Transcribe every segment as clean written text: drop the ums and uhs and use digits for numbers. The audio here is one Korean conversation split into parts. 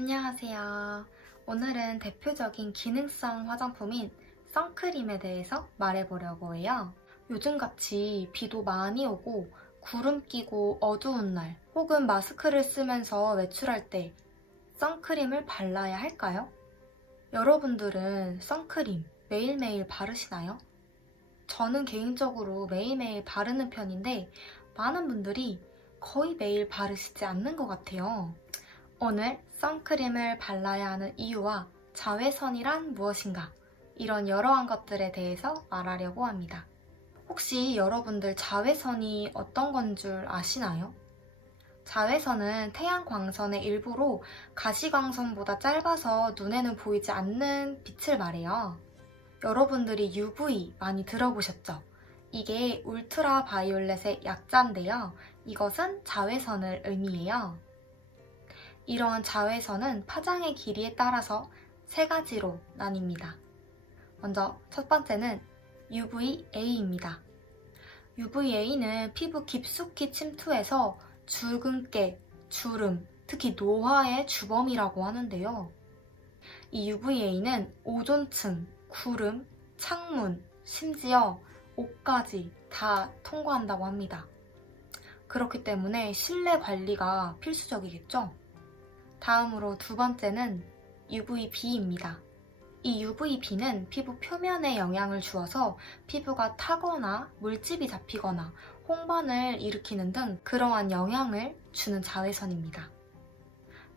안녕하세요. 오늘은 대표적인 기능성 화장품인 선크림에 대해서 말해보려고 해요. 요즘같이 비도 많이 오고 구름 끼고 어두운 날 혹은 마스크를 쓰면서 외출할 때 선크림을 발라야 할까요? 여러분들은 선크림 매일매일 바르시나요? 저는 개인적으로 매일매일 바르는 편인데 많은 분들이 거의 매일 바르시지 않는 것 같아요. 오늘 선크림을 발라야 하는 이유와 자외선이란 무엇인가 이런 여러한 것들에 대해서 말하려고 합니다. 혹시 여러분들 자외선이 어떤 건 줄 아시나요? 자외선은 태양광선의 일부로 가시광선보다 짧아서 눈에는 보이지 않는 빛을 말해요. 여러분들이 UV 많이 들어보셨죠? 이게 울트라 바이올렛의 약자인데요. 이것은 자외선을 의미해요. 이러한 자외선은 파장의 길이에 따라서 세 가지로 나뉩니다. 먼저 첫 번째는 UVA입니다. UVA는 피부 깊숙이 침투해서 붉은깨, 주름, 특히 노화의 주범이라고 하는데요. 이 UVA는 오존층, 구름, 창문, 심지어 옷까지 다 통과한다고 합니다. 그렇기 때문에 실내 관리가 필수적이겠죠? 다음으로 두 번째는 UVB입니다. 이 UVB는 피부 표면에 영향을 주어서 피부가 타거나 물집이 잡히거나 홍반을 일으키는 등 그러한 영향을 주는 자외선입니다.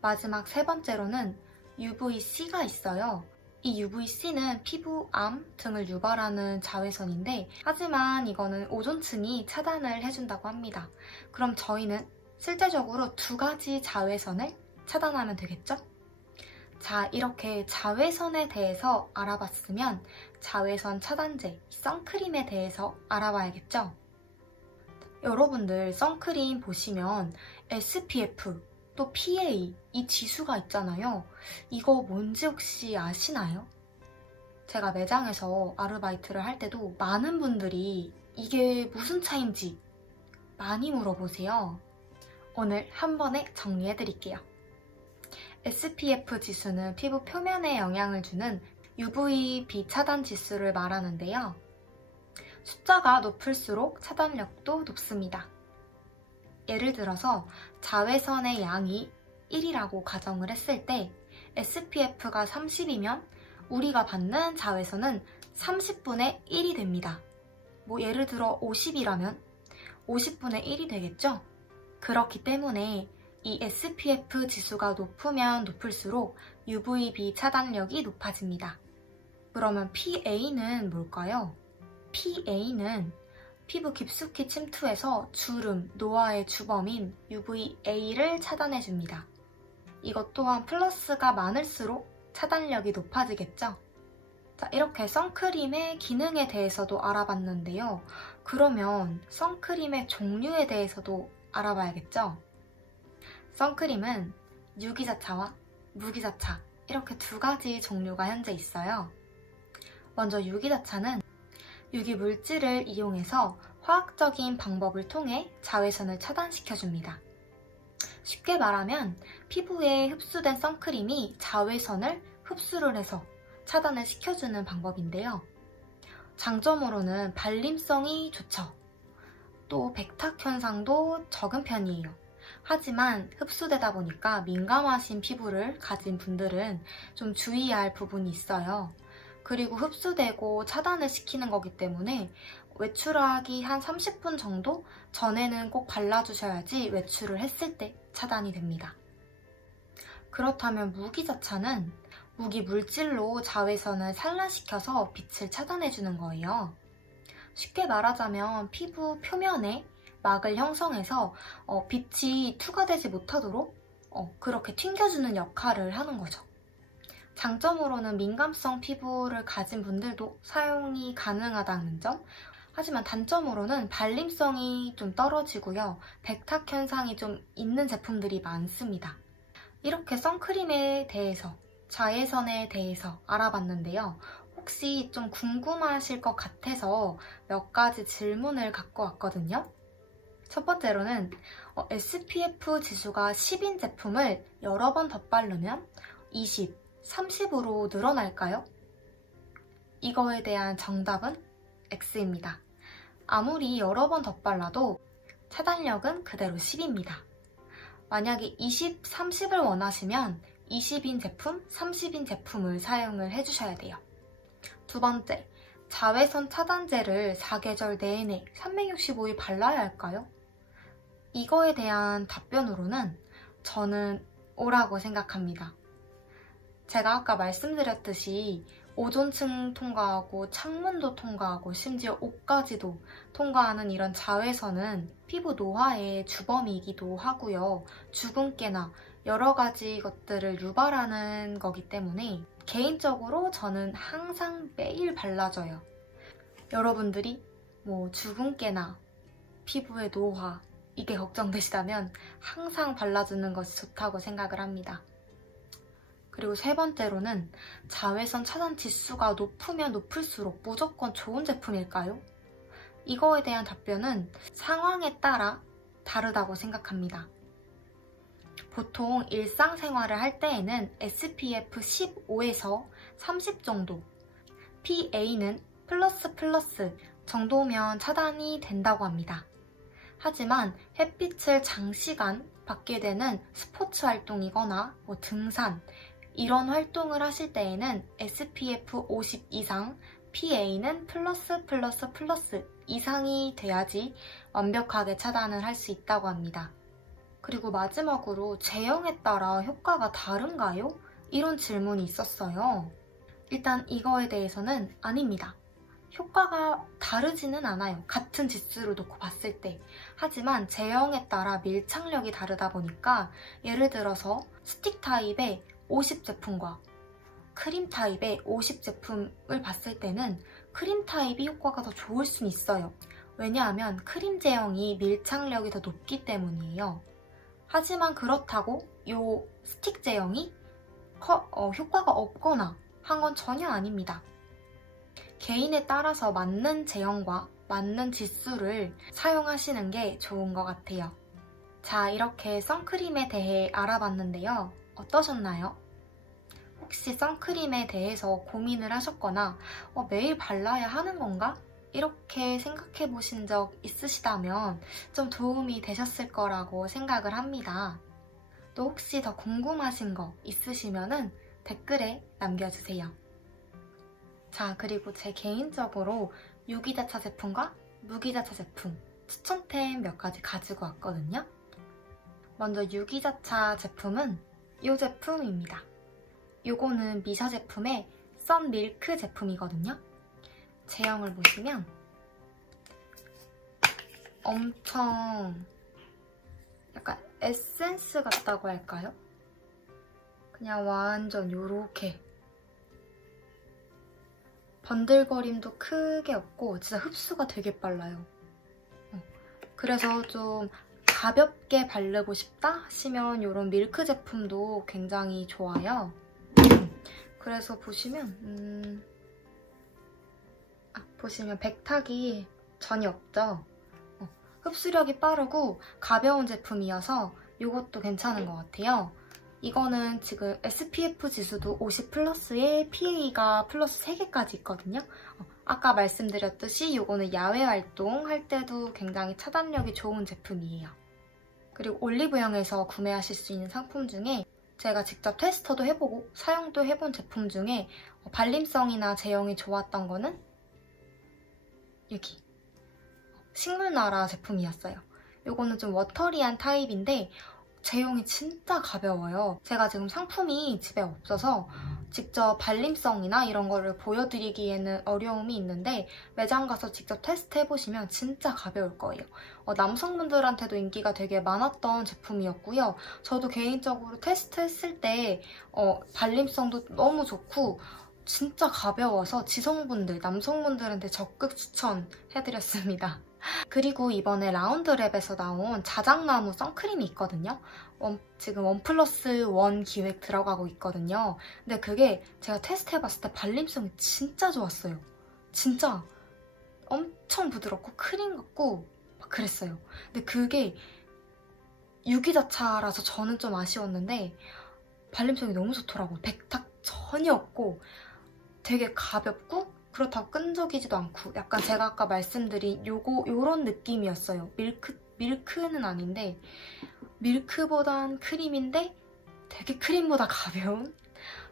마지막 세 번째로는 UVC가 있어요. 이 UVC는 피부암 등을 유발하는 자외선인데 하지만 이거는 오존층이 차단을 해준다고 합니다. 그럼 저희는 실제적으로 두 가지 자외선을 차단하면 되겠죠? 자, 이렇게 자외선에 대해서 알아봤으면 자외선 차단제, 선크림에 대해서 알아봐야겠죠? 여러분들 선크림 보시면 SPF, 또 PA, 이 지수가 있잖아요. 이거 뭔지 혹시 아시나요? 제가 매장에서 아르바이트를 할 때도 많은 분들이 이게 무슨 차이인지 많이 물어보세요. 오늘 한 번에 정리해드릴게요. SPF 지수는 피부 표면에 영향을 주는 UVB 차단 지수를 말하는데요. 숫자가 높을수록 차단력도 높습니다. 예를 들어서 자외선의 양이 1이라고 가정을 했을 때 SPF가 30이면 우리가 받는 자외선은 30분의 1이 됩니다. 예를 들어 50이라면 50분의 1이 되겠죠? 그렇기 때문에 이 SPF 지수가 높으면 높을수록 UVB 차단력이 높아집니다. 그러면 PA는 뭘까요? PA는 피부 깊숙이 침투해서 주름, 노화의 주범인 UVA를 차단해줍니다. 이것 또한 플러스가 많을수록 차단력이 높아지겠죠? 자, 이렇게 선크림의 기능에 대해서도 알아봤는데요. 그러면 선크림의 종류에 대해서도 알아봐야겠죠? 선크림은 유기자차와 무기자차 이렇게 두 가지 종류가 현재 있어요. 먼저 유기자차는 유기 물질을 이용해서 화학적인 방법을 통해 자외선을 차단시켜줍니다. 쉽게 말하면 피부에 흡수된 선크림이 자외선을 흡수를 해서 차단을 시켜주는 방법인데요. 장점으로는 발림성이 좋죠. 또 백탁 현상도 적은 편이에요. 하지만 흡수되다 보니까 민감하신 피부를 가진 분들은 좀 주의해야 할 부분이 있어요. 그리고 흡수되고 차단을 시키는 거기 때문에 외출하기 한 30분 정도 전에는 꼭 발라주셔야지 외출을 했을 때 차단이 됩니다. 그렇다면 무기자차는 무기 물질로 자외선을 산란시켜서 빛을 차단해주는 거예요. 쉽게 말하자면 피부 표면에 막을 형성해서 빛이 투과되지 못하도록 그렇게 튕겨주는 역할을 하는 거죠. 장점으로는 민감성 피부를 가진 분들도 사용이 가능하다는 점, 하지만 단점으로는 발림성이 좀 떨어지고요. 백탁 현상이 좀 있는 제품들이 많습니다. 이렇게 선크림에 대해서, 자외선에 대해서 알아봤는데요. 혹시 좀 궁금하실 것 같아서 몇 가지 질문을 갖고 왔거든요. 첫 번째로는 SPF 지수가 10인 제품을 여러 번 덧바르면 20, 30으로 늘어날까요? 이거에 대한 정답은 X입니다. 아무리 여러 번 덧발라도 차단력은 그대로 10입니다. 만약에 20, 30을 원하시면 20인 제품, 30인 제품을 사용을 해주셔야 돼요. 두 번째, 자외선 차단제를 4계절 내내 365일 발라야 할까요? 이거에 대한 답변으로는 저는 O라고 생각합니다. 제가 아까 말씀드렸듯이 오존층 통과하고 창문도 통과하고 심지어 옷까지도 통과하는 이런 자외선은 피부 노화의 주범이기도 하고요. 주근깨나 여러 가지 것들을 유발하는 거기 때문에 개인적으로 저는 항상 매일 발라줘요. 여러분들이 주근깨나 피부의 노화 이게 걱정되시다면 항상 발라주는 것이 좋다고 생각을 합니다. 그리고 세 번째로는 자외선 차단 지수가 높으면 높을수록 무조건 좋은 제품일까요? 이거에 대한 답변은 상황에 따라 다르다고 생각합니다. 보통 일상생활을 할 때에는 SPF 15에서 30 정도, PA는 플러스 정도면 차단이 된다고 합니다. 하지만 햇빛을 장시간 받게 되는 스포츠 활동이거나 등산, 이런 활동을 하실 때에는 SPF 50 이상, PA는 플러스 이상이 돼야지 완벽하게 차단을 할 수 있다고 합니다. 그리고 마지막으로 제형에 따라 효과가 다른가요? 이런 질문이 있었어요. 일단 이거에 대해서는 아닙니다. 효과가 다르지는 않아요. 같은 지수로 놓고 봤을 때. 하지만 제형에 따라 밀착력이 다르다 보니까 예를 들어서 스틱 타입의 50 제품과 크림 타입의 50 제품을 봤을 때는 크림 타입이 효과가 더 좋을 수는 있어요. 왜냐하면 크림 제형이 밀착력이 더 높기 때문이에요. 하지만 그렇다고 이 스틱 제형이 효과가 없거나 한 건 전혀 아닙니다. 개인에 따라서 맞는 제형과 맞는 지수를 사용하시는 게 좋은 것 같아요. 자, 이렇게 선크림에 대해 알아봤는데요. 어떠셨나요? 혹시 선크림에 대해서 고민을 하셨거나 매일 발라야 하는 건가? 이렇게 생각해 보신 적 있으시다면 좀 도움이 되셨을 거라고 생각을 합니다. 또 혹시 더 궁금하신 거 있으시면 댓글에 남겨주세요. 자, 그리고 제 개인적으로 유기자차 제품과 무기자차 제품 추천템 몇 가지 가지고 왔거든요. 먼저 유기자차 제품은 이 제품입니다. 요거는 미샤 제품의 썬밀크 제품이거든요. 제형을 보시면 엄청 약간 에센스 같다고 할까요? 그냥 완전 요렇게 번들거림도 크게 없고 진짜 흡수가 되게 빨라요. 그래서 좀 가볍게 바르고 싶다 하시면 이런 밀크 제품도 굉장히 좋아요. 그래서 보시면 백탁이 전혀 없죠. 흡수력이 빠르고 가벼운 제품이어서 이것도 괜찮은 것 같아요. 이거는 지금 SPF 지수도 50 플러스에 PA가 플러스 3개까지 있거든요. 아까 말씀드렸듯이 이거는 야외 활동할 때도 굉장히 차단력이 좋은 제품이에요. 그리고 올리브영에서 구매하실 수 있는 상품 중에 제가 직접 테스터도 해보고 사용도 해본 제품 중에 발림성이나 제형이 좋았던 거는 여기 식물나라 제품이었어요. 이거는 좀 워터리한 타입인데 제형이 진짜 가벼워요. 제가 지금 상품이 집에 없어서 직접 발림성이나 이런 거를 보여드리기에는 어려움이 있는데 매장 가서 직접 테스트해보시면 진짜 가벼울 거예요. 남성분들한테도 인기가 되게 많았던 제품이었고요. 저도 개인적으로 테스트했을 때 발림성도 너무 좋고 진짜 가벼워서 지성분들, 남성분들한테 적극 추천해드렸습니다. 그리고 이번에 라운드랩에서 나온 자작나무 선크림이 있거든요. 지금 1+1 기획 들어가고 있거든요. 근데 그게 제가 테스트해봤을 때 발림성이 진짜 좋았어요. 진짜 엄청 부드럽고 크림 같고 그랬어요. 근데 그게 유기자차라서 저는 좀 아쉬웠는데 발림성이 너무 좋더라고요. 백탁 전혀 없고 되게 가볍고 그렇다고 끈적이지도 않고 약간 제가 아까 말씀드린 요런 느낌이었어요. 밀크는 아닌데 밀크보단 크림인데 되게 크림보다 가벼운?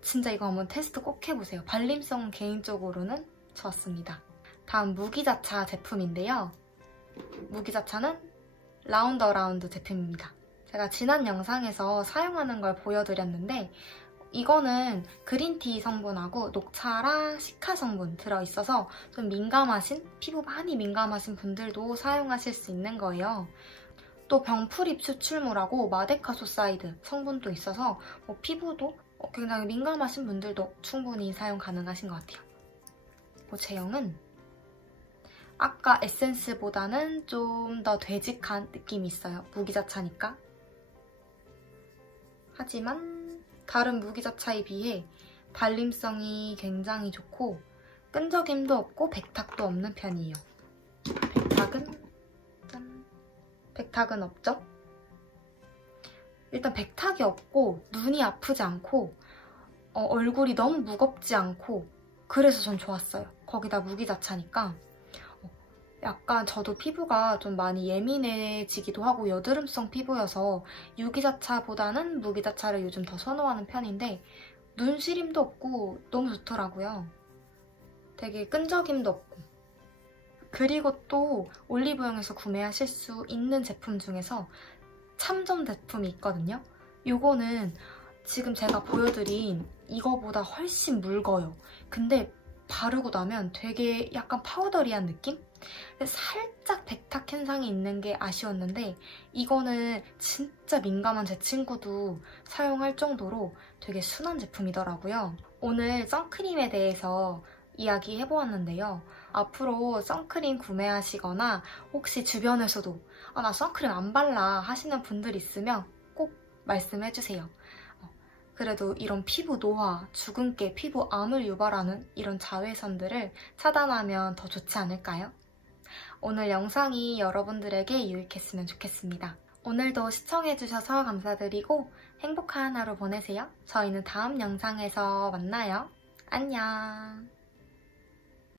진짜 이거 한번 테스트 꼭 해보세요. 발림성은 개인적으로는 좋았습니다. 다음 무기자차 제품인데요. 무기자차는 라운드 어라운드 제품입니다. 제가 지난 영상에서 사용하는 걸 보여드렸는데 이거는 그린티 성분하고 녹차랑 시카 성분 들어있어서 좀 피부 많이 민감하신 분들도 사용하실 수 있는 거예요. 또 병풀입 추출물하고 마데카소사이드 성분도 있어서 피부도 굉장히 민감하신 분들도 충분히 사용 가능하신 것 같아요. 제형은 아까 에센스보다는 좀 더 되직한 느낌이 있어요. 무기자차니까. 하지만 다른 무기자차에 비해 발림성이 굉장히 좋고 끈적임도 없고 백탁도 없는 편이에요. 백탁은 없죠? 일단 백탁이 없고 눈이 아프지 않고 얼굴이 너무 무겁지 않고 그래서 전 좋았어요. 거기다 무기자차니까 약간 저도 피부가 좀 많이 예민해지기도 하고 여드름성 피부여서 유기자차보다는 무기자차를 요즘 더 선호하는 편인데 눈 시림도 없고 너무 좋더라고요. 되게 끈적임도 없고. 그리고 또 올리브영에서 구매하실 수 있는 제품 중에서 참전 제품이 있거든요. 요거는 지금 제가 보여드린 이거보다 훨씬 묽어요. 근데 바르고 나면 되게 약간 파우더리한 느낌? 살짝 백탁 현상이 있는 게 아쉬웠는데 이거는 진짜 민감한 제 친구도 사용할 정도로 되게 순한 제품이더라고요. 오늘 선크림에 대해서 이야기해보았는데요. 앞으로 선크림 구매하시거나 혹시 주변에서도 나 선크림 안 발라 하시는 분들 있으면 꼭 말씀해주세요. 그래도 이런 피부 노화, 주근깨, 피부암을 유발하는 이런 자외선들을 차단하면 더 좋지 않을까요? 오늘 영상이 여러분들에게 유익했으면 좋겠습니다. 오늘도 시청해주셔서 감사드리고 행복한 하루 보내세요. 저희는 다음 영상에서 만나요. 안녕.